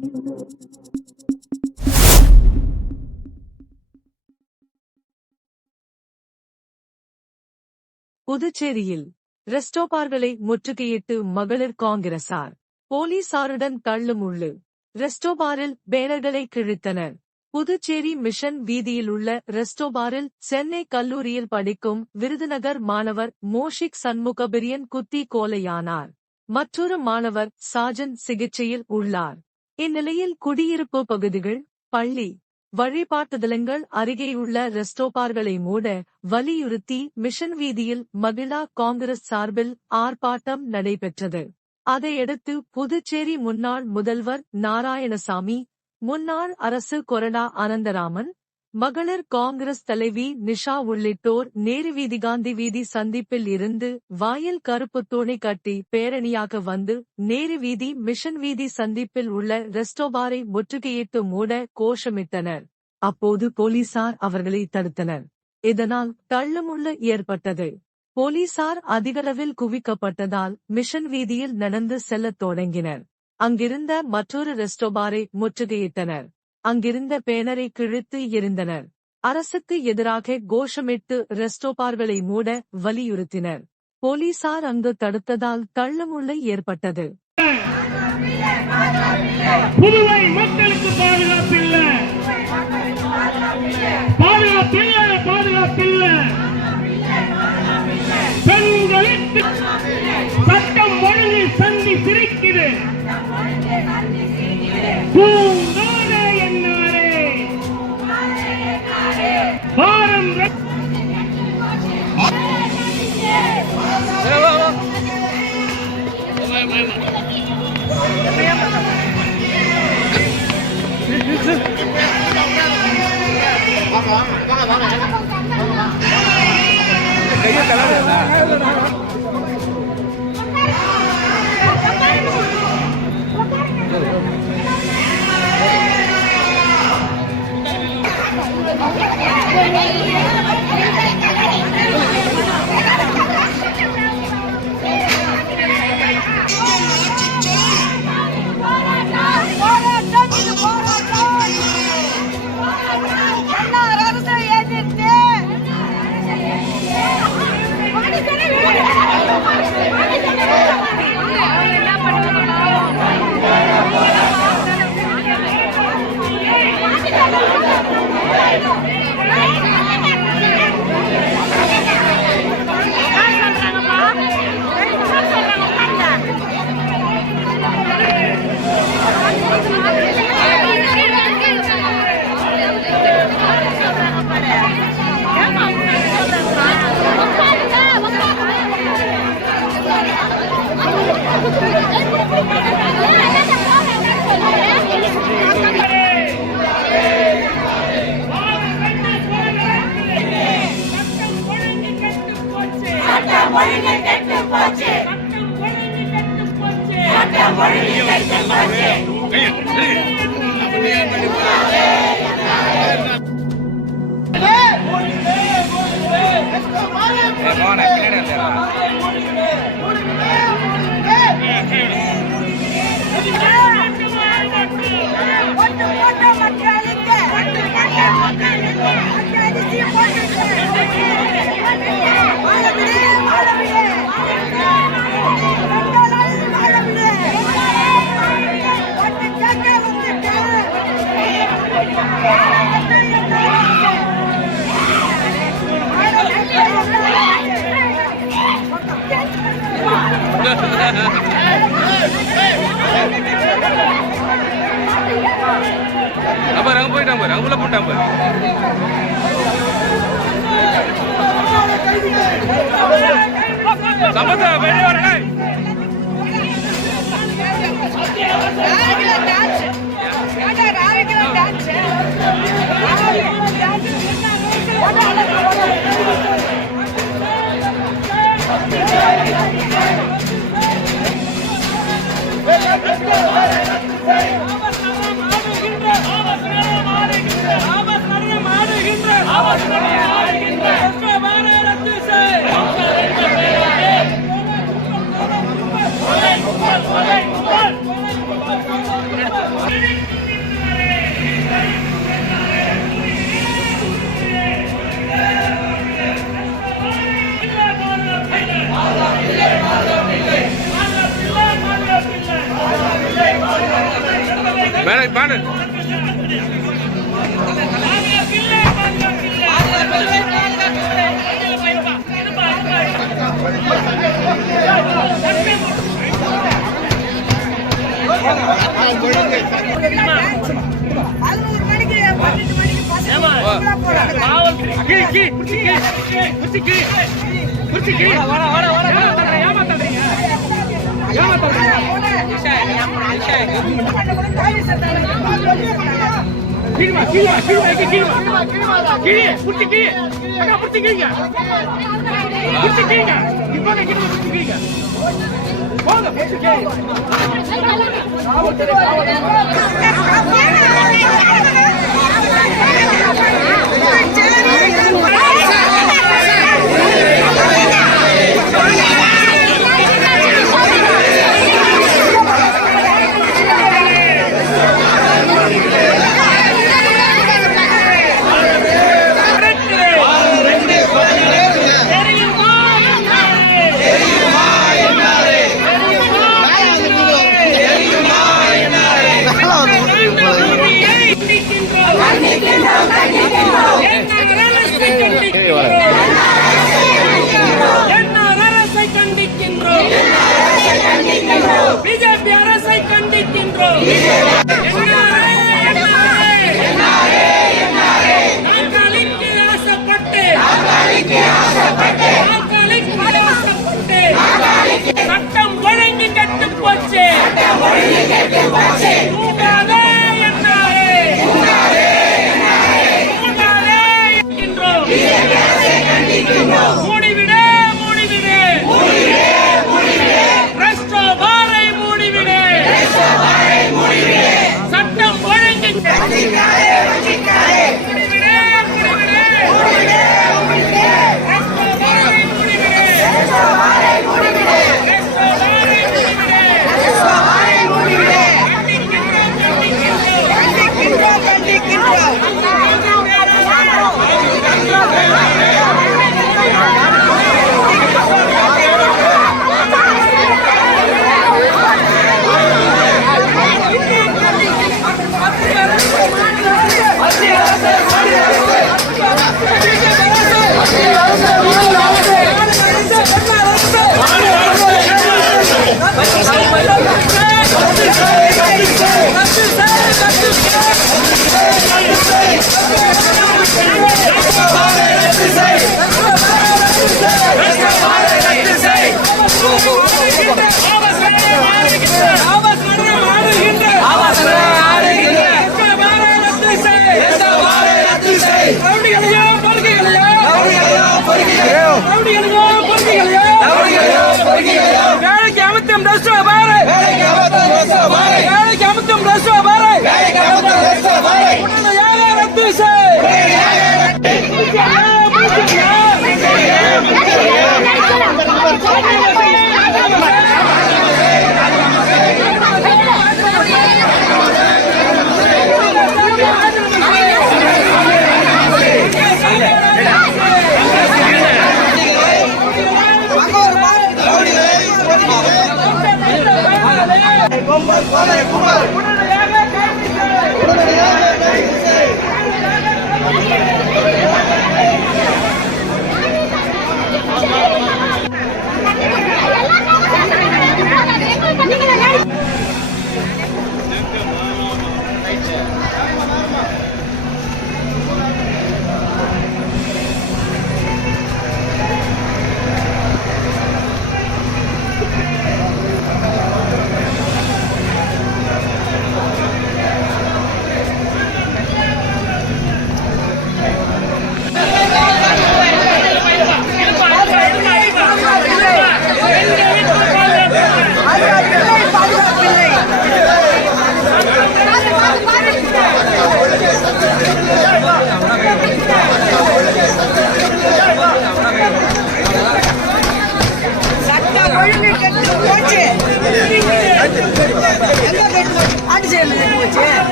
புதுச்சேரியில் ரெஸ்டோபார்களை முற்றுகையிட்டு மகளிர் காங்கிரசார். போலீசாருடன் தள்ளுமுள்ளு ரெஸ்டோபாரில் பேனர்களை கிழித்தனர். புதுச்சேரி மிஷன் வீதியில் உள்ள ரெஸ்டோபாரில் சென்னை கல்லூரியில் படிக்கும் விருதுநகர் மாணவர் மோஷிக் சண்முகபிரியன் குத்தி கோலையானார். மற்றொரு மாணவர் சாஜன் சிகிச்சையில் உள்ளார். இந்நிலையில் குடியிருப்பு பகுதிகள் பள்ளி வழிபாட்டுதலங்கள் அருகேயுள்ள ரெஸ்டோபார்களை மூட வலியுறுத்தி மிஷன் வீதியில் மகிழா காங்கிரஸ் சார்பில் ஆர்ப்பாட்டம் நடைபெற்றது. அதையடுத்து புதுச்சேரி முன்னாள் முதல்வர் நாராயணசாமி முன்னாள் அரசு கொறடா அனந்தராமன் மகளிர் காங்கிரஸ் தலைவி நிஷா உள்ளிட்டோர் நேரு வீதி காந்தி வீதி சந்திப்பில் இருந்து வாயில் கருப்பு துணி கட்டி பேரணியாக வந்து நேரு வீதி மிஷன் வீதி சந்திப்பில் உள்ள ரெஸ்டோபாரை முற்றுகையிட்டு மூட கோஷமிட்டனர். அப்போது போலீசார் அவர்களை தடுத்தனர். இதனால் தள்ளுமுள்ள ஏற்பட்டது. போலீசார் அதிகளவில் குவிக்கப்பட்டதால் மிஷன் வீதியில் நடந்து செல்லத் தொடங்கினர். அங்கிருந்த மற்றொரு ரெஸ்டோபாரை முற்றுகையிட்டனர். அங்கிருந்த பேனரை கிழித்து எரிந்தனர். அரசுக்கு எதிராக கோஷமிட்டு ரெஸ்டோபார்களை மூட வலியுறுத்தினர். போலீசார் அங்கு தடுத்ததால் தள்ளுமுள்ளை ஏற்பட்டது. புதுவை மக்களுக்கு பாதுகாப்பில்லை. பாதுகாப்பில்லை பாதுகாப்பில்லை. பெண்களுக்கு சட்டம் ஒழுங்கு சந்தி சிரிக்குது. பாரம் ர- போராட்டம் அப்ப அங்க போயிட்டான் பாரு அங்குள்ள போட்டான் பாரு. சமத்தா வெளியே வர கீழ்மா கீழ்மா கீழ்மா கீழ்மா கீழே புடிச்சு கீழே அக்கா புடிச்சு கீழே புடிச்சு கீழே இப்போ கீழே புடிச்சு கீழே போங்க புடிச்சு கீழே கண்டிக்கின்றோம்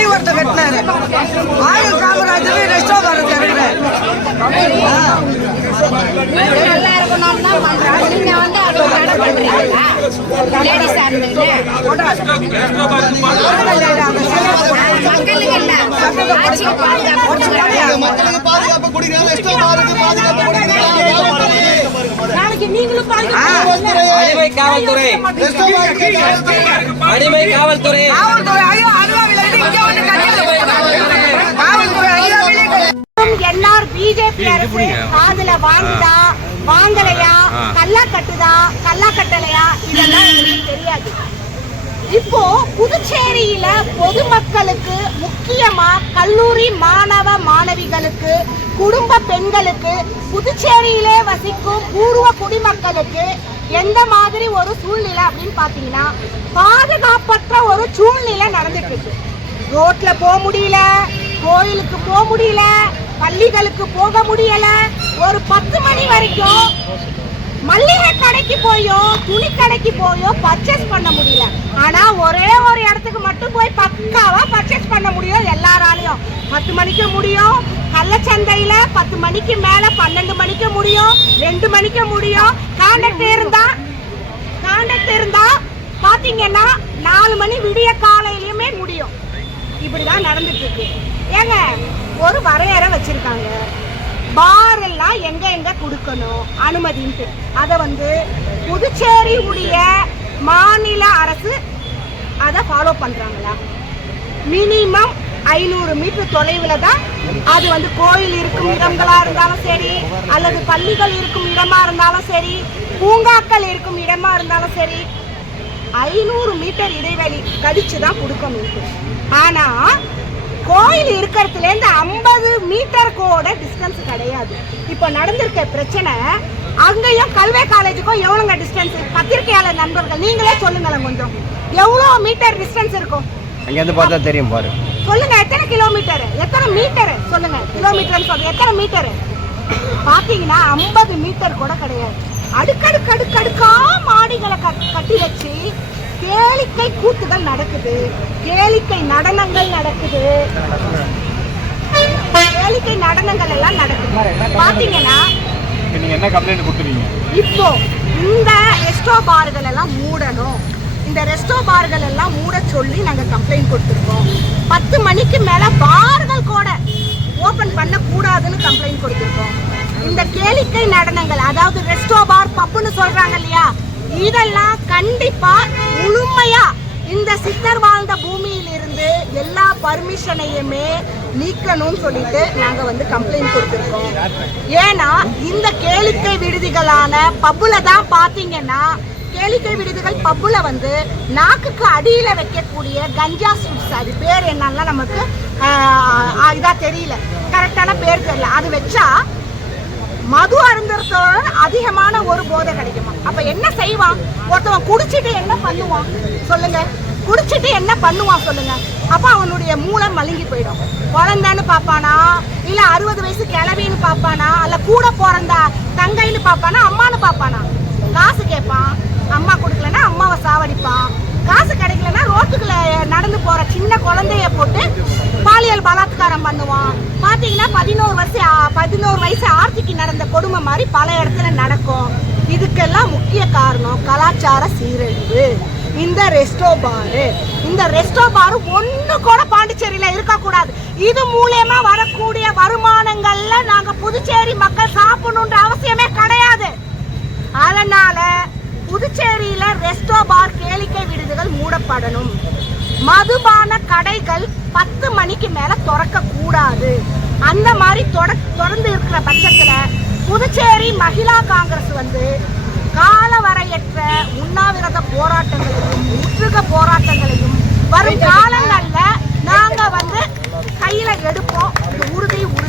பள்ளிக்கூடத்தை கட்டினாரு ஆயுள் காமராஜர் ரெஸ்டோ பாரத் மக்களுக்கு பாதுகாப்பு கொடுக்குறாங்க. பாதுகாப்பு கொடுக்கிறாங்க நீங்களும் அடிமை காவல்துறை. அடிமை காவல்துறை. பிஜேபி அரசு காதுல வாங்குதா வாங்கலையா. கல்லா கட்டுதா கல்லா கட்டலையா இதெல்லாம் எங்களுக்கு தெரியாது. இப்போ புதுச்சேரியில பொதுமக்களுக்கு முக்கியமா கல்லூரி மாணவ மாணவிகளுக்கு குடும்ப பெண்களுக்கு புதுச்சேரியிலே வசிக்கும் பூர்வ குடிமக்களுக்கு எந்த மாதிரி ஒரு சூழ்நிலை அப்படின்னு பாத்தீங்கன்னா பாதுகாப்பற்ற ஒரு சூழ்நிலை நடந்துட்டு இருக்கு. ரோட்ல போக முடியல கோயிலுக்கு போக முடியல பள்ளிகளுக்கு போக முடியல. ஒரு பத்து மணி வரைக்கும் மல்லிகை கடைக்கு போயோ துணி கடைக்கு போயோ பர்ச்சேஸ் பண்ண முடியல. ஆனா ஒரே ஒரு இடத்துக்கு மட்டும் போய் பக்காவா பர்ச்சேஸ் பண்ண முடியும் எல்லாராலையும் பத்து மணிக்கு முடியும். கள்ளச்சந்தையில பத்து மணிக்கு மேல பன்னெண்டு மணிக்கு முடியும். ரெண்டு மணிக்கு முடியும். காண்டக்ட் இருந்தா காண்டக்ட் இருந்தா பாத்தீங்கன்னா நாலு மணி விடிய காலையிலயுமே முடியும். இப்படிதான் நடந்துட்டு இருக்கு. ஏங்க ஒரு வரையறை வச்சிருக்காங்க. பார் எல்லாம் எங்க எங்க கொடுக்கணும் அனுமதின்ட்டு. அதை வந்து புதுச்சேரி உடைய மாநில அரசு அதை ஃபாலோ பண்றாங்களா? மினிமம் ஐநூறு மீட்டர் தொலைவில் தான் அது வந்து கோயில் இருக்கும் இடங்களா இருந்தாலும் சரி அல்லது பள்ளிகள் இருக்கும் இடமா இருந்தாலும் சரி பூங்காக்கள் இருக்கும் இடமா இருந்தாலும் சரி ஐநூறு மீட்டர் இடைவெளி கழிச்சு தான் கொடுக்கணும். ஆனால் கோயில் இருக்கிறதுல இருந்து ஐம்பது மீட்டர் கூட டிஸ்டன்ஸ் கிடையாது. இப்போ நடந்திருக்க பிரச்சனை அங்கேயும் கல்வே காலேஜுக்கும் எவ்வளோங்க டிஸ்டன்ஸ் பத்திரிகையாளர் நண்பர்கள் நீங்களே சொல்லுங்களேன் கொஞ்சம். எவ்வளோ மீட்டர் டிஸ்டன்ஸ் இருக்கும்? அங்கேருந்து பார்த்தா தெரியும் பாரு. சொல்லுங்க எத்தனை கிலோமீட்டர் எத்தனை மீட்டர் சொல்லுங்க கிலோமீட்டர் சொல்லுங்க எத்தனை மீட்டர் பாத்தீங்கன்னா ஐம்பது மீட்டர் கூட கிடையாது. அடுக்கடுக்கு அடுக்கடுக்கா மாடிகளை கட்- கட்டி வச்சு கேளிக்கை கூத்துகள் நடக்குது. கேளிக்கை நடனங்கள் நடக்குது. கேளிக்கை நடனங்கள் எல்லாம் நடக்குது. பாத்தீங்கன்னா நீங்க என்ன கம்ப்ளைண்ட் கொடுத்துருக்கீங்க? இப்போ இந்த ரெஸ்டோ பார்கள் எல்லாம் மூடணும். இந்த ரெஸ்டோ பார்கள் எல்லாம் மூட சொல்லி நாங்க கம்ப்ளைண்ட் கொடுத்துருக்கோம். பத்து மணிக்கு மேல பார்கள் கூட ஓபன் பண்ண கூடாதுன்னு கம்ப்ளைண்ட் கொடுத்துருக்கோம். இந்த கேளிக்கை நடனங்கள் அதாவது ரெஸ்டோ பார் பப்புன்னு சொல்றாங்க இல்லையா? இதெல்லாம் கண்டிப்பா முழுமையா இந்த சித்தர் வாழ்ந்த பூமியிலிருந்து எல்லா பர்மிஷனையுமே நீக்கணும்னு சொல்லிட்டு நாங்க வந்து கம்ப்ளைண்ட் கொடுத்துருக்கோம். ஏன்னா இந்த கேளிக்கை விடுதிகளான பப்புல தான் பாத்தீங்கன்னா கேளிக்கை விடுதிகள் பப்புல வந்து நாக்குக்கு அடியில வைக்கக்கூடிய கஞ்சா சூட்ஸ் அது பேர் என்னன்னா நமக்கு இதா தெரியல. கரெக்டான பேர் தெரியல. அது வச்சா மது அருந்தத்தோட அதிகமான ஒரு போதை கிடைக்குமா? அப்ப என்ன செய்வான்? ஒருத்தவன் குடிச்சிட்டு என்ன பண்ணுவான்? சொல்லுங்க. குடிச்சிட்டு என்ன பண்ணுவான் சொல்லுங்க. அப்ப அவனுடைய மூளை மழுங்கி போயிடும். குழந்தைன்னு பாப்பானா இல்ல அறுபது வயசு கிளவின்னு பாப்பானா அல்ல கூட பிறந்தா தங்கைன்னு பாப்பானா அம்மான்னு பாப்பானா காசு கேட்பான். அம்மா கொடுக்கலன்னா அம்மாவை சாவடிப்பான். காசு கிடைக்கலன்னா ரோட்டுக்குள்ள நடந்து போற சின்ன குழந்தைய போட்டு பாலியல் பலாத்காரம் பண்ணுவான். பாத்தீங்கன்னா பதினோரு வருஷம் பதினோரு வயசு ஆர்த்திக்கு நடந்த கொடுமை மாதிரி பல இடத்துல நடக்கும். இதுக்கெல்லாம் முக்கிய காரணம் கலாச்சார சீரழிவு. இந்த ரெஸ்டோ பாரு இந்த ரெஸ்டோ பாரு ஒண்ணு கூட பாண்டிச்சேரியில இருக்க கூடாது இது மூலயமா வரக்கூடிய வருமானங்கள்ல நாங்க புதுச்சேரி மக்கள் சாப்பிடணுன்ற அவசியமே கிடையாது. அதனால புதுச்சேரியில ரெஸ்டோ பார் கேளிக்கை விடுதிகள் மூடப்படணும். மதுபான கடைகள் பத்து மணிக்கு மேல திறக்க கூடாது அந்த மாதிரி தொடர்ந்து இருக்கிற பட்சத்துல புதுச்சேரி மகிழா காங்கிரஸ் வந்து காலவரையற்ற உண்ணாவிரத போராட்டங்களையும் முற்றுக போராட்டங்களையும் வரும் காலங்கள்ல நாங்க வந்து கையில எடுப்போம். உறுதி உறுதி.